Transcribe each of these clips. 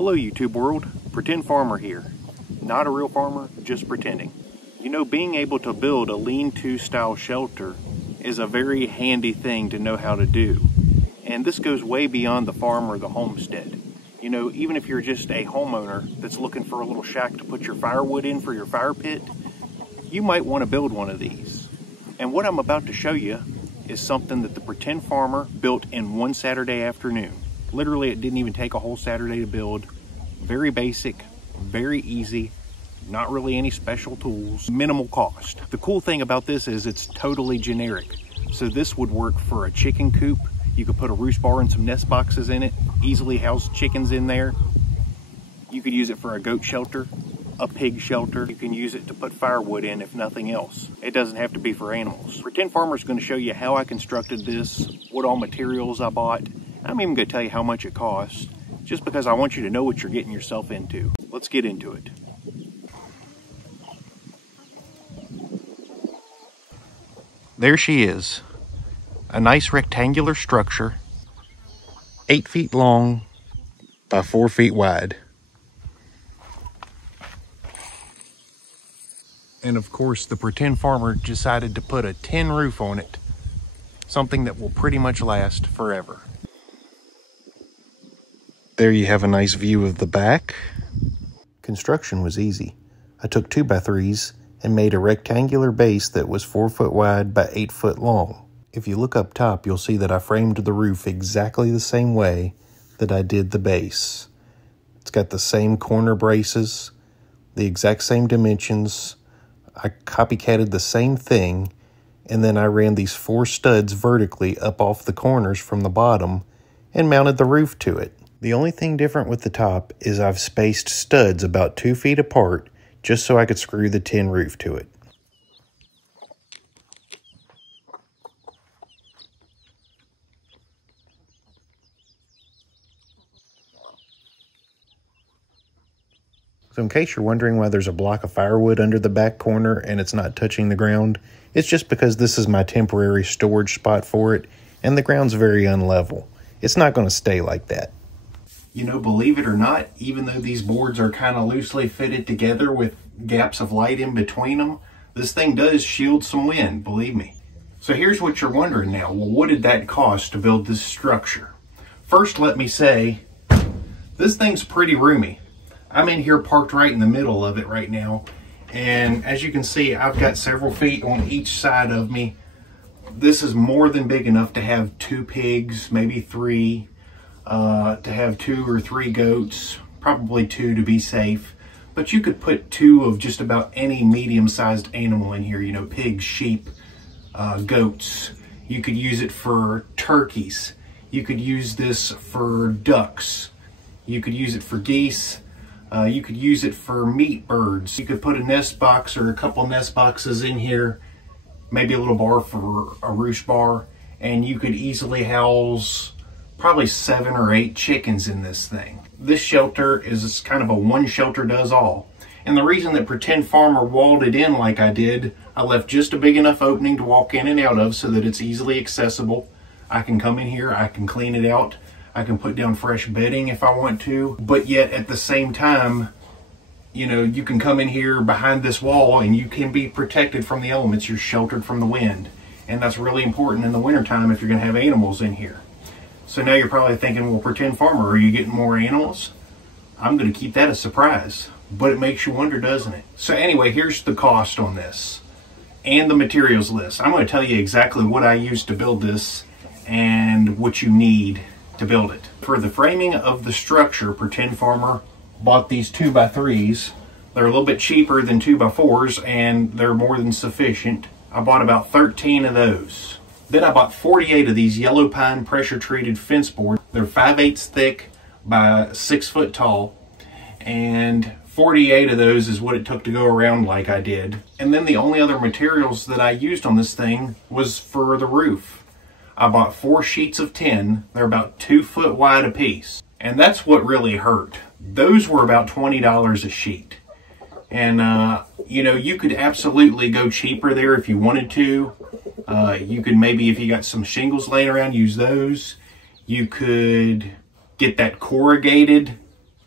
Hello YouTube world, Pretend Farmer here. Not a real farmer, just pretending. You know, being able to build a lean-to style shelter is a very handy thing to know how to do. And this goes way beyond the farm or the homestead. You know, even if you're just a homeowner that's looking for a little shack to put your firewood in for your fire pit, you might want to build one of these. And what I'm about to show you is something that the Pretend Farmer built in one Saturday afternoon. Literally, it didn't even take a whole Saturday to build. Very basic, very easy, not really any special tools, minimal cost. The cool thing about this is it's totally generic. So this would work for a chicken coop. You could put a roost bar and some nest boxes in it, easily house chickens in there. You could use it for a goat shelter, a pig shelter. You can use it to put firewood in if nothing else. It doesn't have to be for animals. Pretend Farmer is going to show you how I constructed this, what all materials I bought. I'm even going to tell you how much it costs, just because I want you to know what you're getting yourself into. Let's get into it. There she is. A nice rectangular structure, 8 feet long by 4 feet wide. And of course, the Pretend Farmer decided to put a tin roof on it, something that will pretty much last forever. There you have a nice view of the back. Construction was easy. I took 2x3s and made a rectangular base that was 4 foot wide by 8 foot long. If you look up top, you'll see that I framed the roof exactly the same way that I did the base. It's got the same corner braces, the exact same dimensions. I copycatted the same thing, and then I ran these 4 studs vertically up off the corners from the bottom and mounted the roof to it. The only thing different with the top is I've spaced studs about 2 feet apart just so I could screw the tin roof to it. So in case you're wondering why there's a block of firewood under the back corner and it's not touching the ground, it's just because this is my temporary storage spot for it, and the ground's very unlevel. It's not going to stay like that. You know, believe it or not, even though these boards are kind of loosely fitted together with gaps of light in between them, this thing does shield some wind, believe me. So here's what you're wondering now. Well, what did that cost to build this structure? First, let me say, this thing's pretty roomy. I'm in here parked right in the middle of it right now. And as you can see, I've got several feet on each side of me. This is more than big enough to have 2 pigs, maybe 3. To have 2 or 3 goats, probably 2 to be safe. But you could put 2 of just about any medium-sized animal in here, you know, pigs, sheep, goats. You could use it for turkeys. You could use this for ducks. You could use it for geese. You could use it for meat birds. You could put a nest box or a couple nest boxes in here, maybe a little bar for a roost bar, and you could easily house probably 7 or 8 chickens in this thing. This shelter is kind of a one shelter does all. And the reason that Pretend Farmer walled it in like I did, I left just a big enough opening to walk in and out of so that it's easily accessible. I can come in here, I can clean it out, I can put down fresh bedding if I want to, but yet at the same time, you know, you can come in here behind this wall and you can be protected from the elements. You're sheltered from the wind. And that's really important in the wintertime if you're gonna have animals in here. So now you're probably thinking, well, Pretend Farmer, are you getting more animals? I'm going to keep that a surprise, but it makes you wonder, doesn't it? So anyway, here's the cost on this and the materials list. I'm going to tell you exactly what I used to build this and what you need to build it. For the framing of the structure, Pretend Farmer bought these 2x3s. They're a little bit cheaper than 2x4s, and they're more than sufficient. I bought about 13 of those. Then I bought 48 of these yellow pine pressure treated fence boards. They're 5/8 thick by 6 foot tall. And 48 of those is what it took to go around like I did. And then the only other materials that I used on this thing was for the roof. I bought 4 sheets of tin. They're about 2 foot wide a piece. And that's what really hurt. Those were about $20 a sheet. And, you know, you could absolutely go cheaper there if you wanted to. You could maybe, if you got some shingles laying around, use those. You could get that corrugated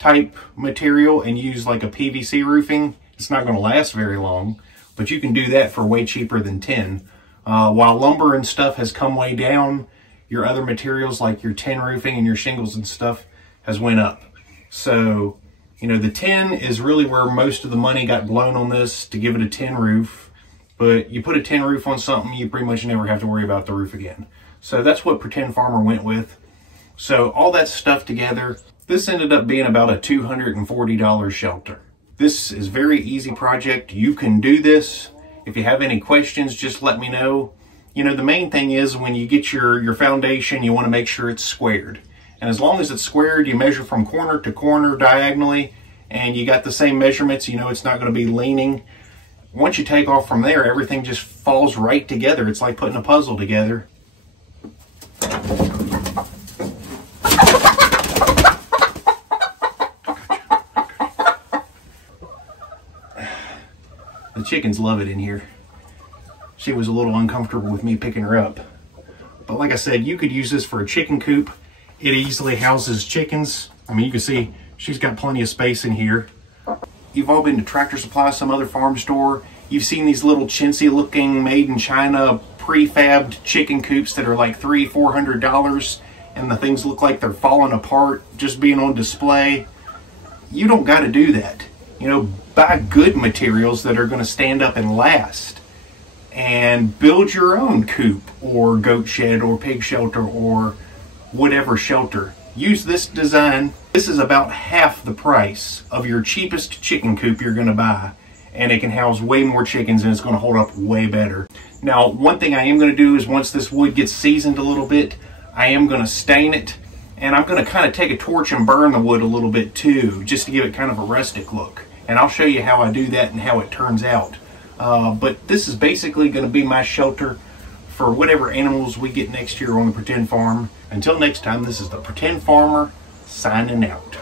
type material and use like a PVC roofing, it's not going to last very long, but you can do that for way cheaper than tin. While lumber and stuff has come way down, your other materials like your tin roofing and your shingles and stuff has went up. So, you know, the tin is really where most of the money got blown on this to give it a tin roof. But you put a tin roof on something, you pretty much never have to worry about the roof again. So that's what Pretend Farmer went with. So all that stuff together, this ended up being about a $240 shelter. This is a very easy project. You can do this. If you have any questions, just let me know. You know, the main thing is when you get your foundation, you want to make sure it's squared. And as long as it's squared, you measure from corner to corner diagonally, and you got the same measurements, you know it's not going to be leaning. Once you take off from there, everything just falls right together. It's like putting a puzzle together. The chickens love it in here. She was a little uncomfortable with me picking her up. But like I said, you could use this for a chicken coop. It easily houses chickens. I mean, you can see she's got plenty of space in here. You've all been to Tractor Supply, some other farm store. You've seen these little chintzy looking, made in China, prefabbed chicken coops that are like $300-400, and the things look like they're falling apart just being on display. You don't got to do that. You know, buy good materials that are going to stand up and last, and build your own coop or goat shed or pig shelter or whatever shelter. Use this design. This is about half the price of your cheapest chicken coop you're going to buy, and it can house way more chickens and it's going to hold up way better. Now, one thing I am going to do is once this wood gets seasoned a little bit, I am going to stain it, and I'm going to kind of take a torch and burn the wood a little bit too, just to give it kind of a rustic look. And I'll show you how I do that and how it turns out. But this is basically going to be my shelter for whatever animals we get next year on the Pretend Farm. Until next time, this is the Pretend Farmer signing out.